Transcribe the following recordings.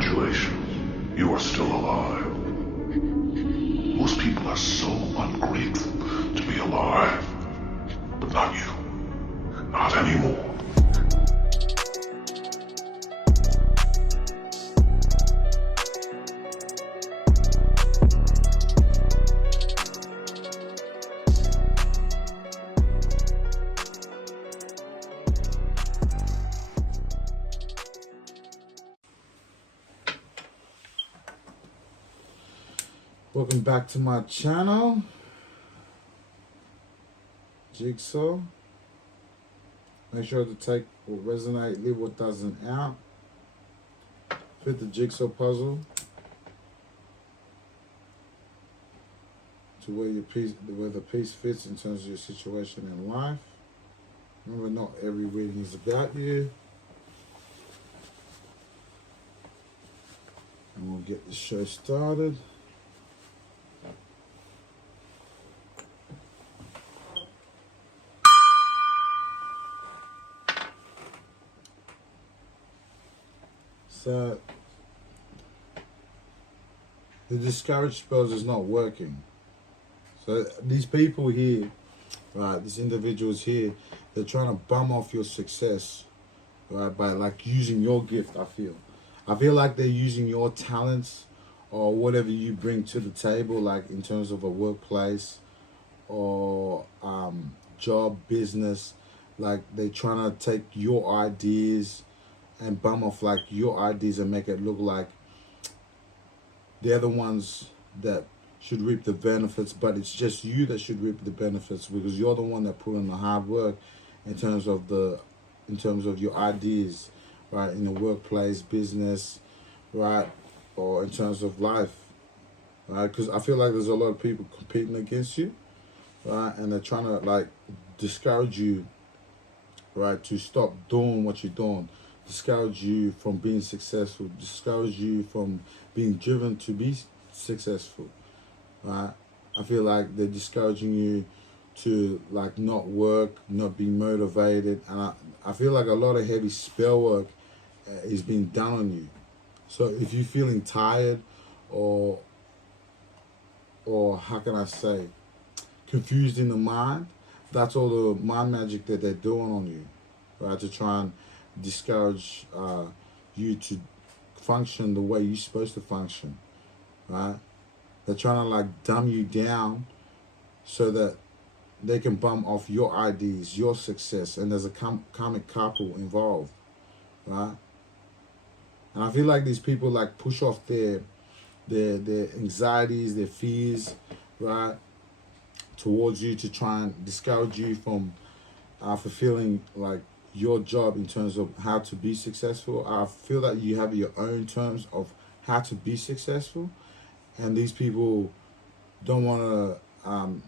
Congratulations, you are still alive. Most people are so ungrateful to be alive, but not you. Not anymore. Welcome back to my channel, Jigsaw. Make sure to take what resonates, leave what doesn't out. Fit the jigsaw puzzle to where the piece fits in terms of your situation in life. Remember, not every reading is about you. And we'll get the show started. So, the discourage spells is not working. So these people here, right, these individuals here, they're trying to bum off your success, right, by like using your gift, I feel like they're using your talents or whatever you bring to the table, like in terms of a workplace or job, business. Like they're trying to take your ideas and bum off like your ideas and make it look like they're the ones that should reap the benefits, but it's just you that should reap the benefits because you're the one that put in the hard work in terms of your ideas, right, in the workplace, business, right, or in terms of life, right? Because I feel like there's a lot of people competing against you, right, and they're trying to like discourage you, right, to stop doing what you're doing. Discourage you from being successful, discourage you from being driven to be successful, right? I feel like they're discouraging you to like not work, not be motivated, and I feel like a lot of heavy spell work is being done on you. So if you're feeling tired or how can I say, confused in the mind, that's all the mind magic that they're doing on you, right, to try and discourage you to function the way you're supposed to function, right? They're trying to like dumb you down so that they can bum off your ideas, your success, and there's a karmic couple involved, right? And I feel like these people like push off their anxieties, their fears, right, towards you to try and discourage you from fulfilling like your job in terms of how to be successful. I feel that you have your own terms of how to be successful, and these people don't want to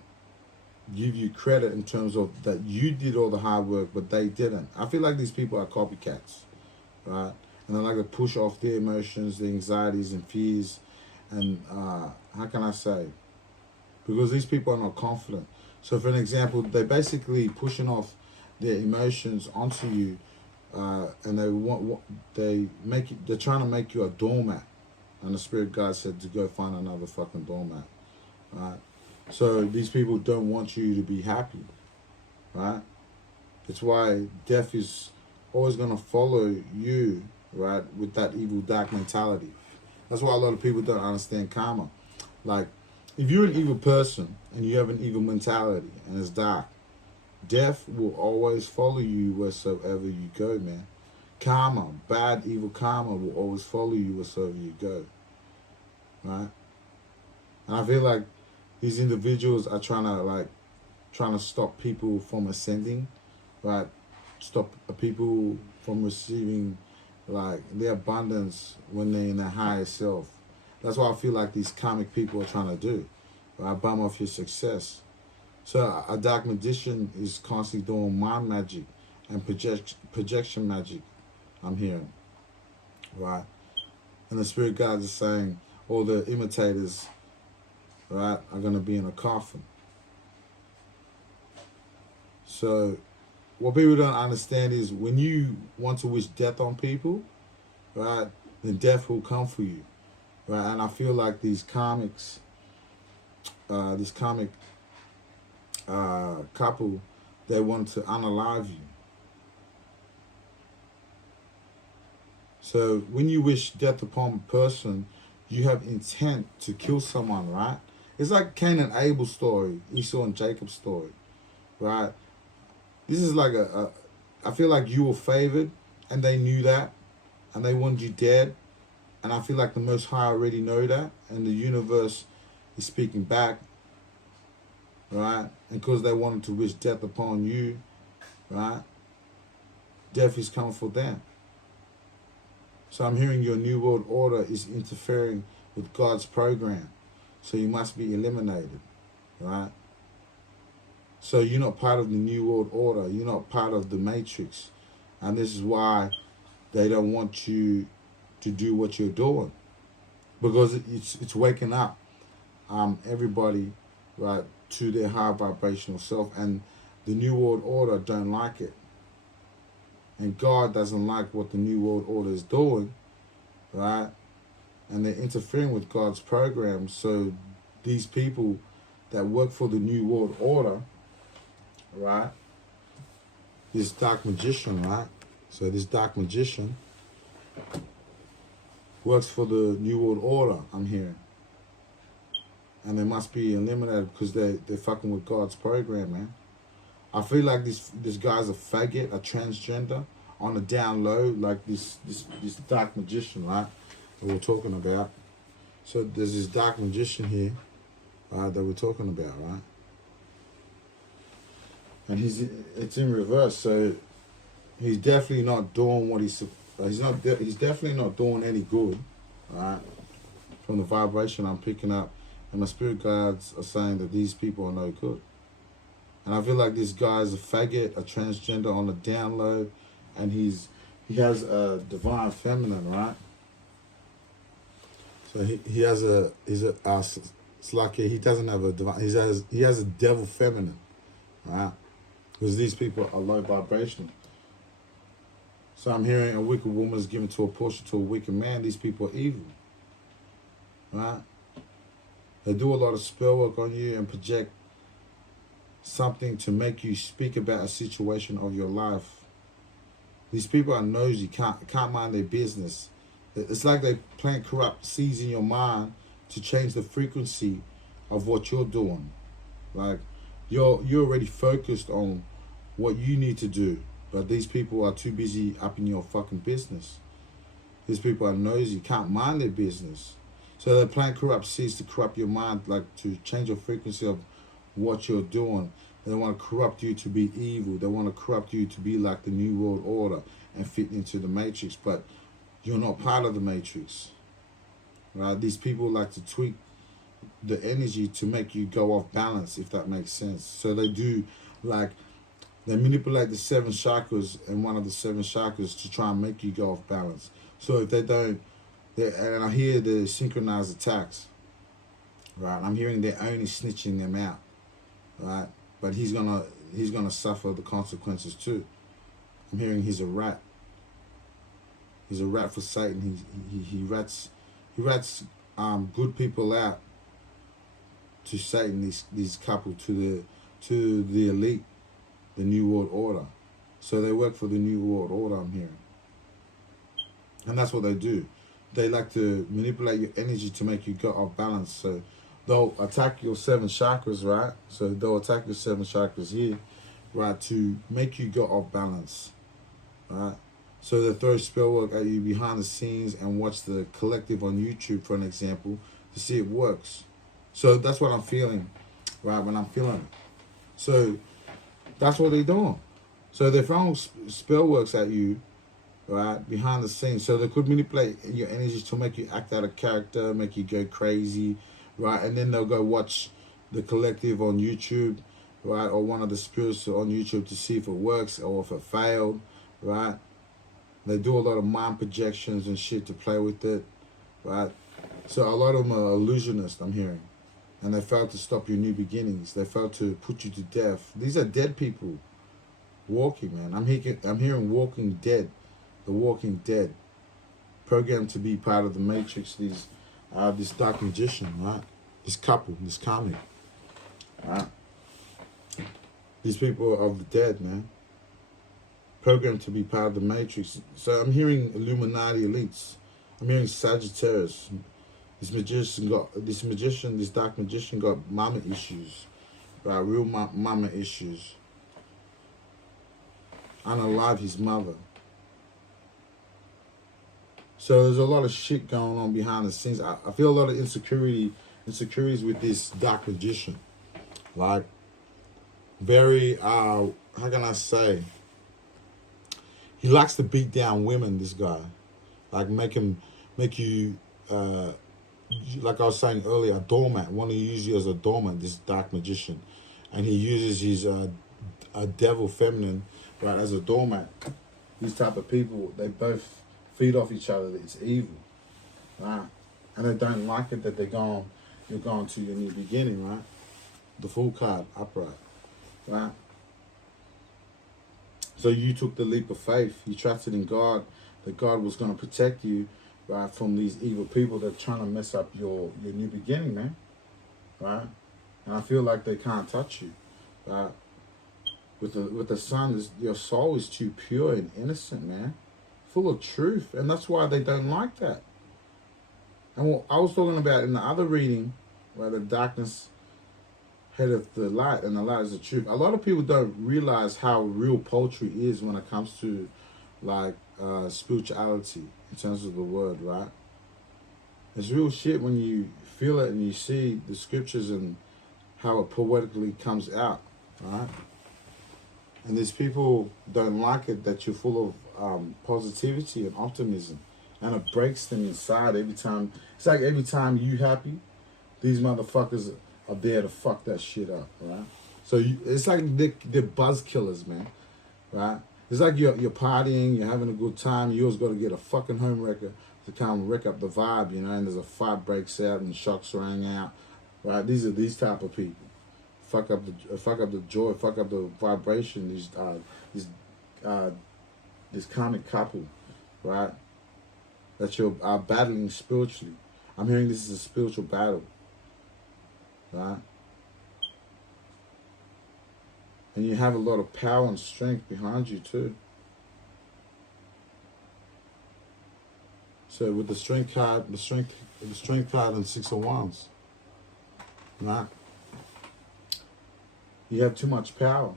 give you credit in terms of that you did all the hard work, but they didn't. I feel like these people are copycats, right? And they like to push off their emotions, their anxieties and fears, and how can I say? Because these people are not confident. So for an example, they're basically pushing off their emotions onto you, and they're trying to make you a doormat, and the spirit guide said to go find another fucking doormat, right? So these people don't want you to be happy, right? It's why death is always gonna follow you, right, with that evil dark mentality. That's why a lot of people don't understand karma. Like, if you're an evil person and you have an evil mentality and it's dark, death will always follow you wheresoever you go, man. Karma, bad, evil karma will always follow you wheresoever you go, right? And I feel like these individuals are trying to stop people from ascending, right? Stop people from receiving like their abundance when they're in their higher self. That's what I feel like these karmic people are trying to do, right? Bum off your success. So a dark magician is constantly doing mind magic and projection magic, I'm hearing, right? And the spirit guides are saying all the imitators, right, are going to be in a coffin. So what people don't understand is when you want to wish death on people, right, then death will come for you, right? And I feel like these karmics, this karmic couple, they want to unalive you. So when you wish death upon a person, you have intent to kill someone, right? It's like Cain and Abel's story, Esau and Jacob's story, right? This is like I feel like you were favored, and they knew that, and they wanted you dead. And I feel like the Most High already know that, and the universe is speaking back, right? And because they wanted to wish death upon you, right? Death is coming for them. So I'm hearing your New World Order is interfering with God's program. So you must be eliminated, right? So you're not part of the New World Order. You're not part of the Matrix. And this is why they don't want you to do what you're doing. Because it's waking up everybody, right, to their high vibrational self. And the New World Order don't like it. And God doesn't like what the New World Order is doing, right? And they're interfering with God's program. So these people that work for the New World Order, right? This dark magician, right? So this dark magician works for the New World Order, I'm hearing. And they must be eliminated because they're fucking with God's program, man. I feel like this guy's a faggot, a transgender, on the down low, like this dark magician, right? That we're talking about. So there's this dark magician here, that we're talking about, right? And it's in reverse, so he's definitely not doing what he's definitely not doing any good, right? From the vibration I'm picking up, and my spirit guides are saying that these people are no good. And I feel like this guy's a faggot, a transgender on the down low, and he has a divine feminine, right? So it's like he doesn't have a divine, he has a devil feminine, right? Because these people are low vibrational. So I'm hearing a wicked woman is given to a portion to a wicked man. These people are evil, right? They do a lot of spell work on you and project something to make you speak about a situation of your life. These people are nosy, can't mind their business. It's like they plant corrupt seeds in your mind to change the frequency of what you're doing. Like you're already focused on what you need to do, but these people are too busy up in your fucking business. These people are nosy, can't mind their business. So they plant corrupt seeds to corrupt your mind, like to change your frequency of what you're doing. They want to corrupt you to be evil. They want to corrupt you to be like the New World Order and fit into the Matrix. But you're not part of the Matrix, right? These people like to tweak the energy to make you go off balance, if that makes sense. So they do, like, they manipulate the 7 chakras and one of the 7 chakras to try and make you go off balance. So if they don't, and I hear the synchronized attacks, right? I'm hearing they're only snitching them out, right? But he's gonna suffer the consequences too. I'm hearing he's a rat. He's a rat for Satan. He rats good people out to Satan. These couple to the elite, the New World Order. So they work for the New World Order, I'm hearing. And that's what they do. They like to manipulate your energy to make you go off balance. So they'll attack your 7 chakras, right? So they'll attack your 7 chakras here, right, to make you go off balance, right? So they throw spell work at you behind the scenes and watch the collective on YouTube, for an example, to see it works. So that's what I'm feeling, right, when I'm feeling it. So that's what they're doing. So they're throwing spell works at you, right, behind the scenes. So they could manipulate your energies to make you act out of character, make you go crazy, right? And then they'll go watch the collective on YouTube, right, or one of the spirits on YouTube to see if it works or if it failed, right? They do a lot of mind projections and shit to play with it, right? So a lot of them are illusionists, I'm hearing. And they failed to stop your new beginnings. They failed to put you to death. These are dead people walking, man. I'm hearing walking dead. The Walking Dead programmed to be part of the matrix. This dark magician, right? This couple, this karmic, right? These people are of the dead, man. Programmed to be part of the matrix. So I'm hearing Illuminati elites. I'm hearing Sagittarius. This dark magician got mama issues, right? Real mama issues. Unalive his mother. So there's a lot of shit going on behind the scenes. I feel a lot of insecurities with this dark magician. Like, very, how can I say? He likes to beat down women, this guy. Like, make you, like I was saying earlier, a doormat. Want to use you as a doormat, this dark magician. And he uses his a devil feminine, right, as a doormat. These type of people, they both feed off each other. It's evil, right? And they don't like it that you're going to your new beginning, right? The Fool card, upright, right? So you took the leap of faith. You trusted in God, that God was going to protect you, right, from these evil people that are trying to mess up your new beginning, man, right? And I feel like they can't touch you, right? With the sun, your soul is too pure and innocent, man, full of truth, and that's why they don't like that. And what I was talking about in the other reading, where the darkness hated the light, and the light is the truth. A lot of people don't realize how real poetry is when it comes to, like, spirituality in terms of the word, right? It's real shit when you feel it and you see the scriptures and how it poetically comes out, right? And these people don't like it that you're full of positivity and optimism, and it breaks them inside every time. It's like every time you happy, these motherfuckers are there to fuck that shit up, right? So it's like they're buzz killers, man, right? It's like you're partying, you're having a good time, you always got to get a fucking home wrecker to come wreck up the vibe, you know, and there's a fight breaks out and shocks rang out, right? These are these type of people. Fuck up the joy, fuck up the vibration. This karmic couple, right? That you're battling spiritually. I'm hearing this is a spiritual battle, right? And you have a lot of power and strength behind you too. So with the strength card, the strength card and 6 of Wands, right? You have too much power,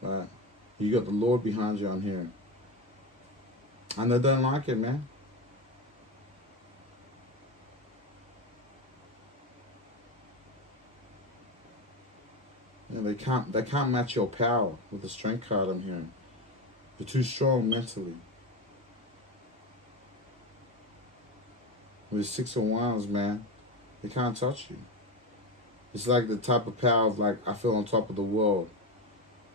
right? You got the Lord behind you on here. And they don't like it, man. And they can't match your power with the strength card I'm hearing. You're too strong mentally. With the 6 of Wands, man, they can't touch you. It's like the type of power of, like, I feel on top of the world.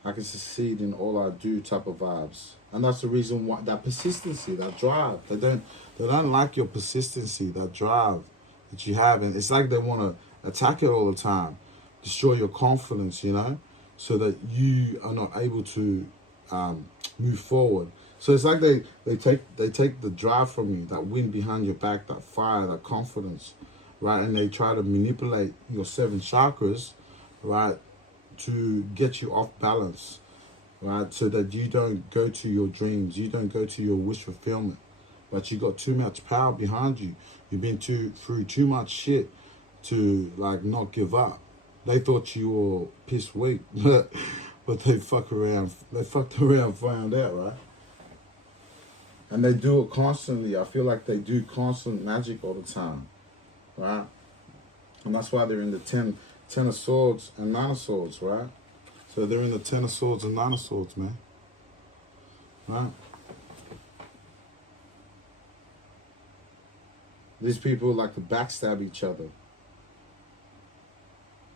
I can succeed in all I do type of vibes. And that's the reason why, that persistency, that drive. They don't like your persistency, that drive that you have. And it's like they want to attack it all the time. Destroy your confidence, you know, so that you are not able to move forward. So it's like they take the drive from you, that wind behind your back, that fire, that confidence, right? And they try to manipulate your 7 chakras, right, to get you off balance, right? So that you don't go to your dreams, you don't go to your wish fulfillment. But you got too much power behind you. You've been through too much shit to, like, not give up. They thought you were piss weak, but they fucked around, found out, right? And they do it constantly. I feel like they do constant magic all the time, right? And that's why they're in the 10 of Swords and 9 of Swords, right? So they're in the 10 of Swords and 9 of Swords, man, right? These people like to backstab each other.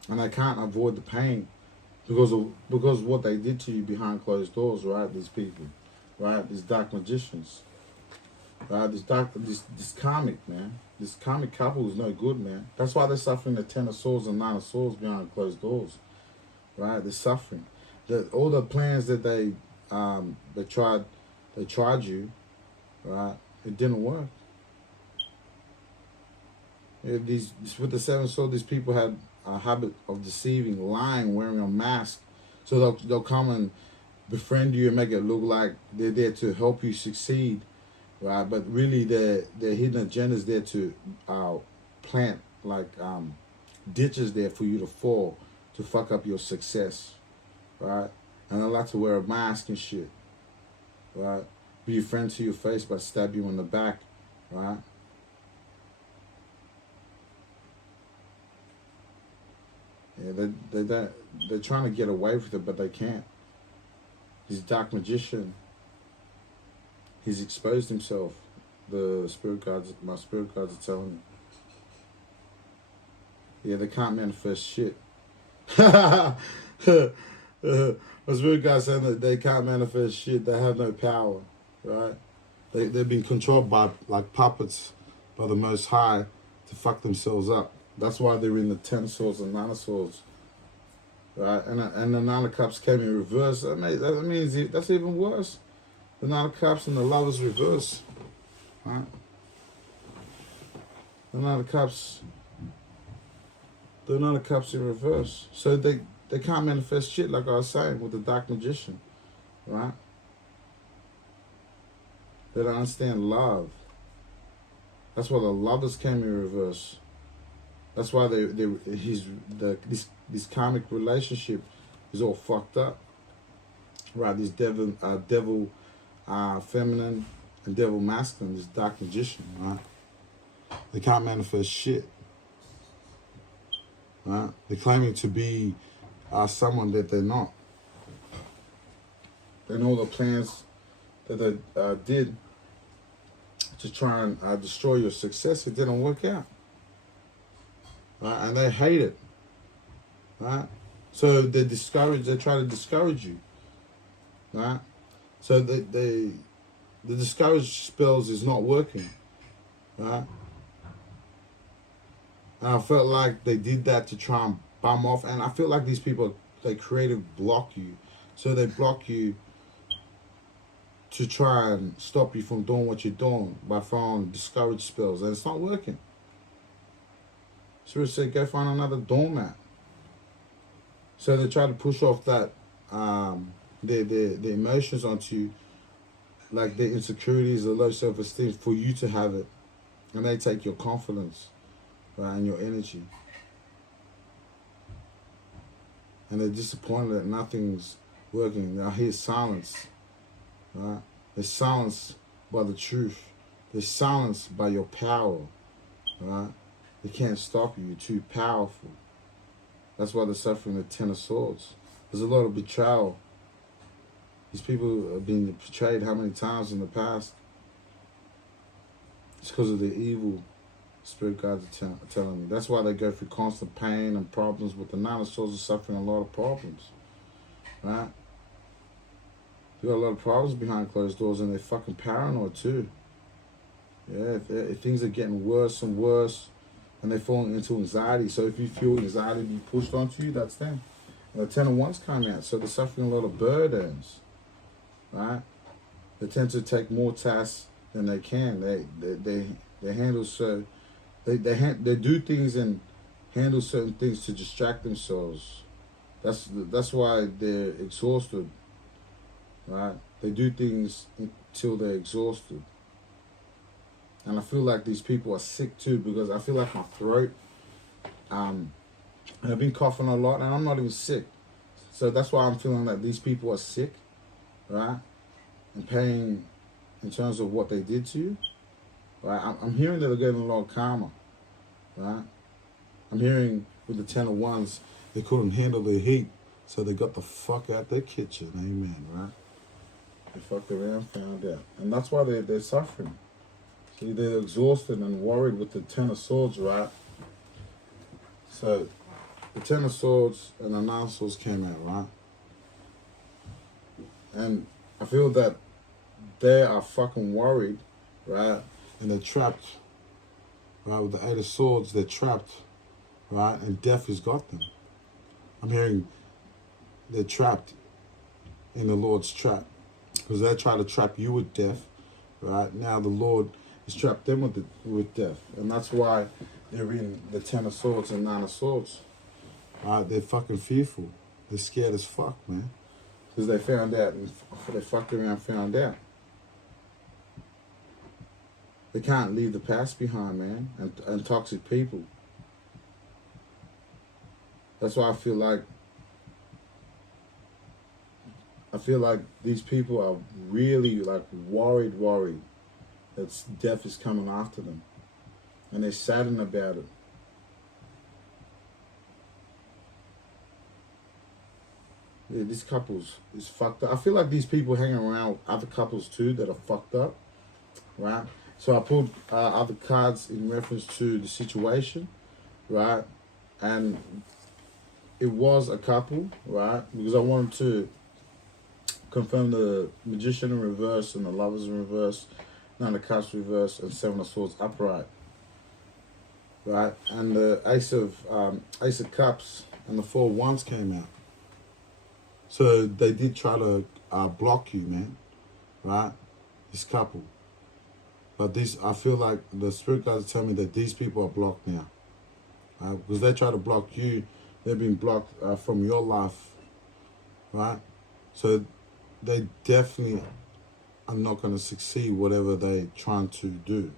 And I can't avoid the pain because what they did to you behind closed doors, right? These people, right? These dark magicians, right? This karmic, man. This karmic couple is no good, man. That's why they're suffering the 10 of Swords and 9 of Swords behind closed doors, right? They're suffering. All the plans that they tried you, right? It didn't work. With the seven swords, these people had a habit of deceiving, lying, wearing a mask. So they'll come and befriend you and make it look like they're there to help you succeed, right? But really, their hidden agenda is there to plant like ditches there for you to fall, to fuck up your success, right? And they like to wear a mask and shit, right? Be a friend to your face but stab you in the back, right? Yeah, they're trying to get away with it, but they can't. He's a dark magician. He's exposed himself. My spirit guides are telling me. Yeah, they can't manifest shit. My spirit guides saying that they can't manifest shit. They have no power, right? They've been controlled by like puppets by the Most High to fuck themselves up. That's why they're in the 10 swords and 9 of swords, right? And the 9 of cups came in reverse. That means that's even worse. The 9 of cups and the lovers reverse, right? The 9 of cups in reverse. So they can't manifest shit, like I was saying with the dark magician, right? They don't understand love. That's why the lovers came in reverse. That's why this karmic relationship is all fucked up, right? This devil feminine and devil masculine, this dark magician, right? They can't manifest shit, right? They're claiming to be someone that they're not. And all the plans that they did to try and destroy your success, it didn't work out. Right? And they hate it, right? So they try to discourage you, right? So the discourage spells is not working, right? And I felt like they did that to try and bum off, and I feel like these people, they creative block you. So they block you to try and stop you from doing what you're doing by throwing discourage spells, and it's not working. Spirit said, go find another doormat. So they try to push off that, the emotions onto you, like their insecurities, the low self-esteem, for you to have it. And they take your confidence, right, and your energy. And they're disappointed that nothing's working. I hear silence, right? They're silenced by the truth. They're silenced by your power, right? They can't stop you. You're too powerful. That's why they're suffering the 10 of swords. There's a lot of betrayal. These people have been betrayed how many times in the past? It's because of their evil. Spirit guides are telling me. That's why they go through constant pain and problems. With the 9 of swords are suffering a lot of problems, right? They got a lot of problems behind closed doors, and they're fucking paranoid too. Yeah, if things are getting worse and worse, and they're falling into anxiety. So if you feel anxiety being pushed onto you, that's them. And the 10 of Wands coming out, so they're suffering a lot of burdens, right? They tend to take more tasks than they can. They handle so they do things and handle certain things to distract themselves. That's why they're exhausted, right? They do things until they're exhausted. And I feel like these people are sick too, because I feel like my throat, I've been coughing a lot, and I'm not even sick. So that's why I'm feeling that these people are sick, right? And pain in terms of what they did to you, right? I'm hearing that they're getting a lot of karma, right? I'm hearing with the 10 of Wands, they couldn't handle the heat, so they got the fuck out their kitchen, amen, right? They fucked around, found out. And that's why they're suffering. See, they're exhausted and worried with the 10 of Swords, right? So, the 10 of Swords and the 9 of Swords came out, right? And I feel that they are fucking worried, right? And they're trapped, right? With the 8 of Swords, they're trapped, right? And death has got them. I'm hearing they're trapped in the Lord's trap, because they try to trap you with death, right? Now the Lord has trapped them with death. And that's why they're in the 10 of swords and 9 of swords. Right? They're fucking fearful. They're scared as fuck, man. Because they found out, and they fucked around and found out. They can't leave the past behind, man, and toxic people. That's why I feel like these people are really like worried that death is coming after them. And they're saddened about it. Yeah, this couple's is fucked up. I feel like these people hanging around with other couples too that are fucked up, right? So I pulled other cards in reference to the situation, right? And it was a couple, right? Because I wanted to confirm the Magician in reverse and the Lovers in reverse, Nine of Cups reverse, and Seven of Swords upright, right? And the Ace of Cups and the Four of Wands came out. So they did try to block you, man, right? This couple. But I feel like the spirit guides tell me that these people are blocked now. Right? Because they try to block you, they've been blocked from your life, right? So they definitely are not going to succeed whatever they're trying to do,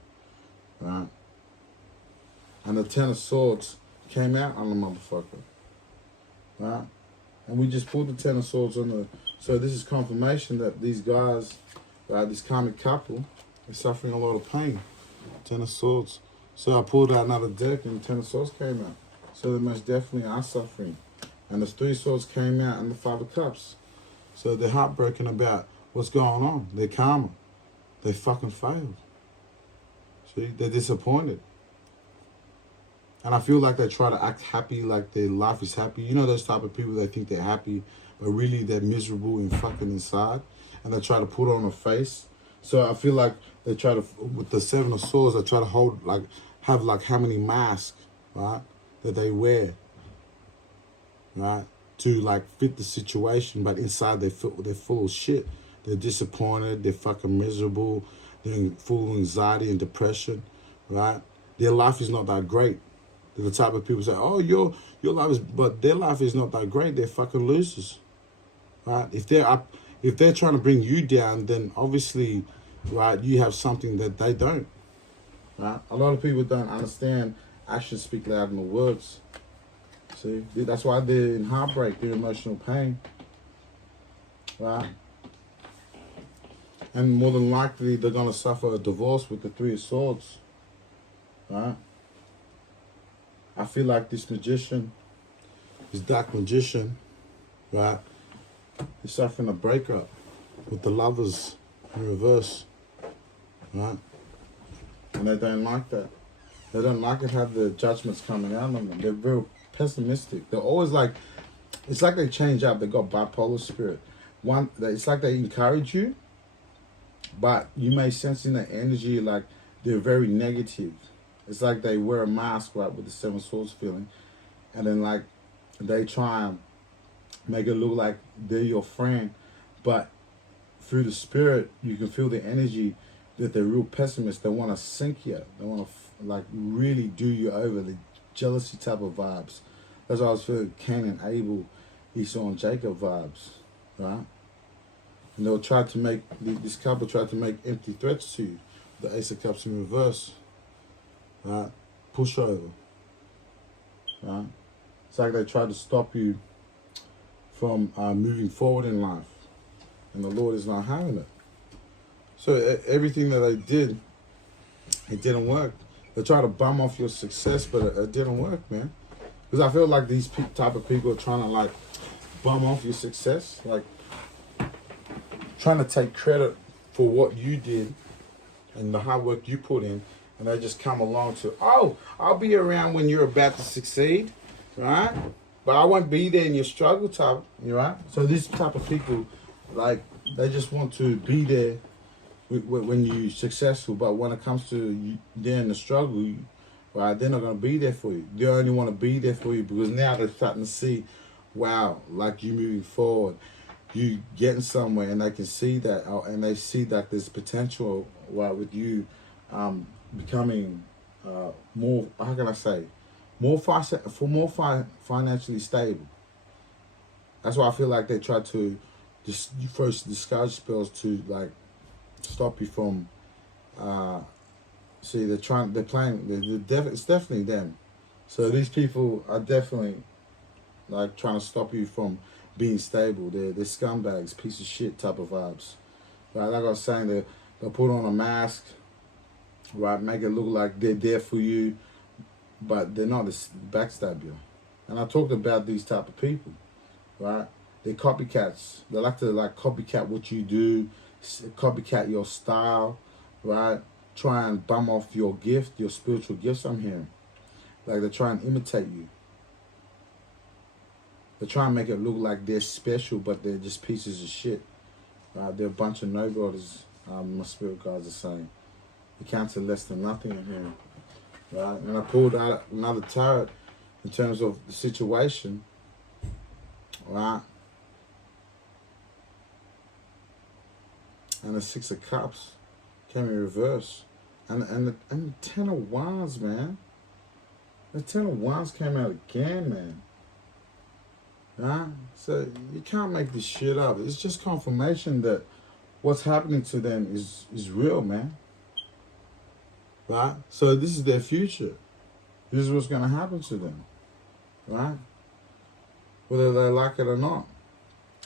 right? And the 10 of Swords came out on the motherfucker, right? And we just pulled the 10 of Swords on the... So this is confirmation that these guys, this karmic couple, are suffering a lot of pain. 10 of Swords. So I pulled out another deck and the 10 of Swords came out. So they most definitely are suffering. And the 3 of Swords came out and the 5 of Cups. So they're heartbroken about what's going on. Their karma. They fucking failed. See, they're disappointed. And I feel like they try to act happy, like their life is happy. You know those type of people that think they're happy, but really they're miserable and fucking inside. And they try to put on a face. So I feel like they try to, with the 7 of Swords, they try to have how many masks, right, that they wear, right, to fit the situation. But inside they're full of shit. They're disappointed. They're fucking miserable. They're full of anxiety and depression, right? Their life is not that great. They're the type of people say, oh, your life is, but their life is not that great. They're fucking losers, right? If they're trying to bring you down, then obviously, right, you have something that they don't, right? A lot of people don't understand actions speak louder than words. See, that's why they're in heartbreak, they're in emotional pain, right? And more than likely, they're going to suffer a divorce with the 3 of Swords, right? I feel like this magician, this dark magician, right, is suffering a breakup with the Lovers in reverse, right? And they don't like that. They don't like it how the judgment's coming out on them. They're very pessimistic. They're always it's like they change up. They got bipolar spirit. It's like they encourage you, but you may sense in their energy they're very negative. It's like they wear a mask, right, with the 7 of Swords feeling. And then, they try and make it look like they're your friend. But through the spirit, you can feel the energy that they're real pessimists. They want to sink you. They want to, really do you over. The jealousy type of vibes. That's why I was feeling Cain and Abel, Esau and Jacob vibes, right? And they'll try to make, this couple tried to make empty threats to you. The Ace of Cups in reverse. Right? Pushover. Right? It's like they try to stop you from moving forward in life. And the Lord is not having it. So everything that they did, it didn't work. They try to bum off your success, but it didn't work, man. Because I feel like these type of people are trying to bum off your success. Trying to take credit for what you did and the hard work you put in. And they just come along to, oh, I'll be around when you're about to succeed, right? But I won't be there in your struggle type, right? So this type of people, they just want to be there when you're successful. But when it comes to they're in the struggle, right, they're not going to be there for you. They only want to be there for you because now they're starting to see, wow, you moving forward. You getting somewhere, and they can see that, and they see that there's potential right, with you becoming more, how can I say, more financially stable. That's why I feel like they try to first discourage spells to like stop you from. See, they're playing. It's definitely them. So these people are definitely like trying to stop you from being stable. They're scumbags, piece of shit type of vibes. Right, like I was saying, they'll put on a mask, right, make it look like they're there for you, but they're not. It's backstab you. And I talked about these type of people, right? They're copycats. They like to like copycat what you do, copycat your style, right? Try and bum off your gift, your spiritual gifts. I'm hearing, like they try and imitate you. They try and make it look like they're special, but they're just pieces of shit. They're a bunch of nobodies. My spirit guides are saying, you count to less than nothing in here, right? And I pulled out another tarot in terms of the situation, right? And the Six of Cups came in reverse, and the 10 of Wands, man. The 10 of Wands came out again, man. Right? So you can't make this shit up. It's just confirmation that what's happening to them is real, man. Right? So this is their future. This is what's going to happen to them. Right? Whether they like it or not.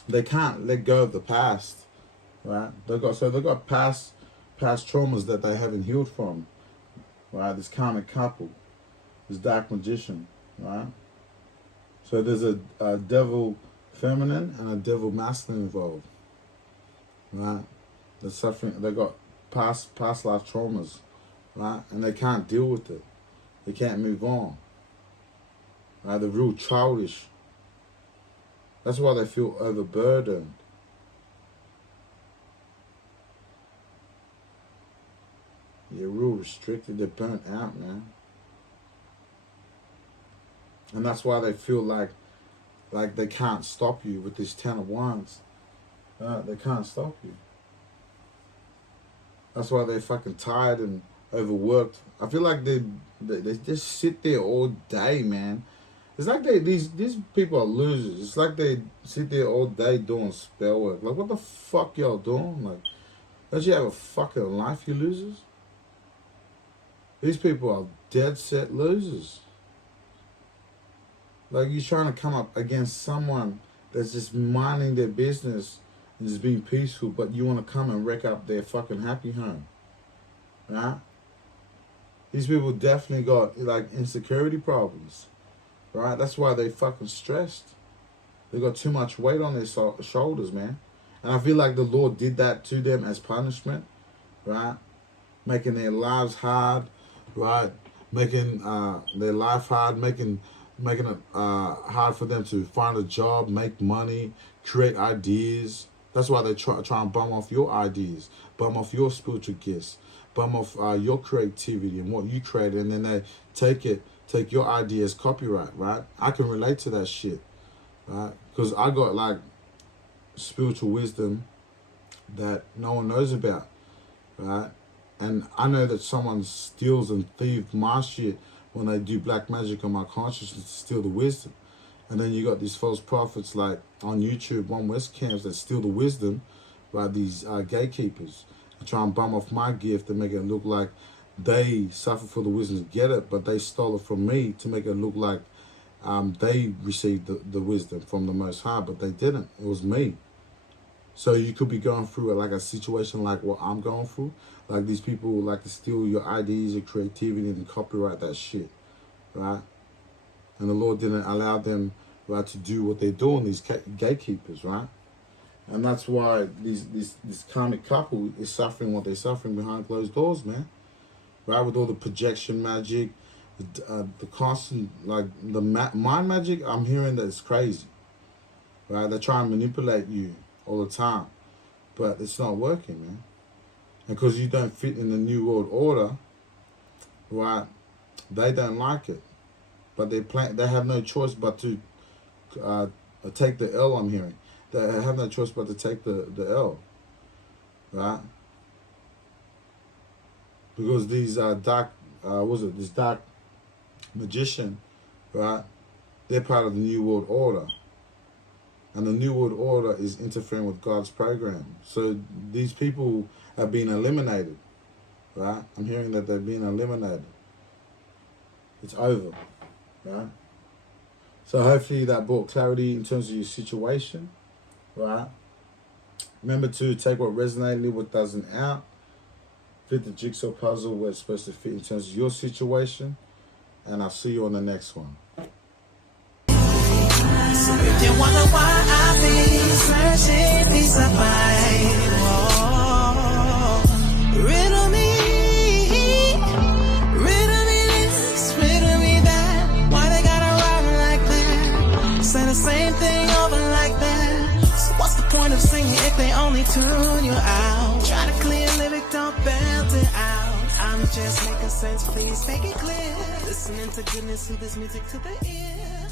They can't let go of the past. Right? They've got past traumas that they haven't healed from. Right? This karmic couple. This dark magician. Right? So there's a devil feminine and a devil masculine involved. Right? They're suffering, they got past life traumas, right? And they can't deal with it. They can't move on. Right? They're real childish. That's why they feel overburdened. They're real restricted, they're burnt out, man. And that's why they feel like they can't stop you with this 10 of Wands. They can't stop you. That's why they're fucking tired and overworked. I feel like they just sit there all day, man. It's like these people are losers. It's like they sit there all day doing spell work. Like, what the fuck y'all doing? Like, don't you have a fucking life, you losers? These people are dead set losers. Like, you're trying to come up against someone that's just minding their business and just being peaceful, but you want to come and wreck up their fucking happy home. Right? These people definitely got, like, insecurity problems. Right? That's why they fucking stressed. They got too much weight on their shoulders, man. And I feel like the Lord did that to them as punishment. Right? Making their lives hard. Right? Making their life hard. Making it hard for them to find a job, make money, create ideas. That's why they try and bum off your ideas, bum off your spiritual gifts, bum off your creativity and what you created, and then they take your ideas copyright, right? I can relate to that shit, right? Because I got like spiritual wisdom that no one knows about, right? And I know that someone steals and thieves my shit when they do black magic on my consciousness to steal the wisdom. And then you got these false prophets like on YouTube, One West camps that steal the wisdom, right? These gatekeepers and try and bum off my gift and make it look like they suffer for the wisdom to get it, but they stole it from me to make it look like they received the wisdom from the Most High, but they didn't. It was me. So you could be going through like a situation like what I'm going through. Like these people like to steal your ideas, your creativity, and copyright that shit, right? And the Lord didn't allow them, right, to do what they're doing, these gatekeepers, right? And that's why this karmic couple is suffering what they're suffering behind closed doors, man. Right? With all the projection magic, the constant, like, the mind magic, I'm hearing that it's crazy. Right? They try and manipulate you all the time. But it's not working, man. And because you don't fit in the New World Order, right, they don't like it. But they have no choice but to take the L, I'm hearing. They have no choice but to take the L, right? because these this dark magician, right? They're part of the New World Order. And the New World Order is interfering with God's program. So these people have been eliminated, right? I'm hearing that they've been eliminated. It's over, right? So hopefully that brought clarity in terms of your situation, right? Remember to take what resonated, what doesn't out. Fit the jigsaw puzzle where it's supposed to fit in terms of your situation. And I'll see you on the next one. So if you wonder why I be searching peace of mind, riddle me this, riddle me that. Why they gotta ride like that? Say the same thing over like that. So what's the point of singing if they only tune you out? Try to clear lyric, don't belt it out. I'm just making sense, please make it clear. Listening to goodness, through this music to the ear.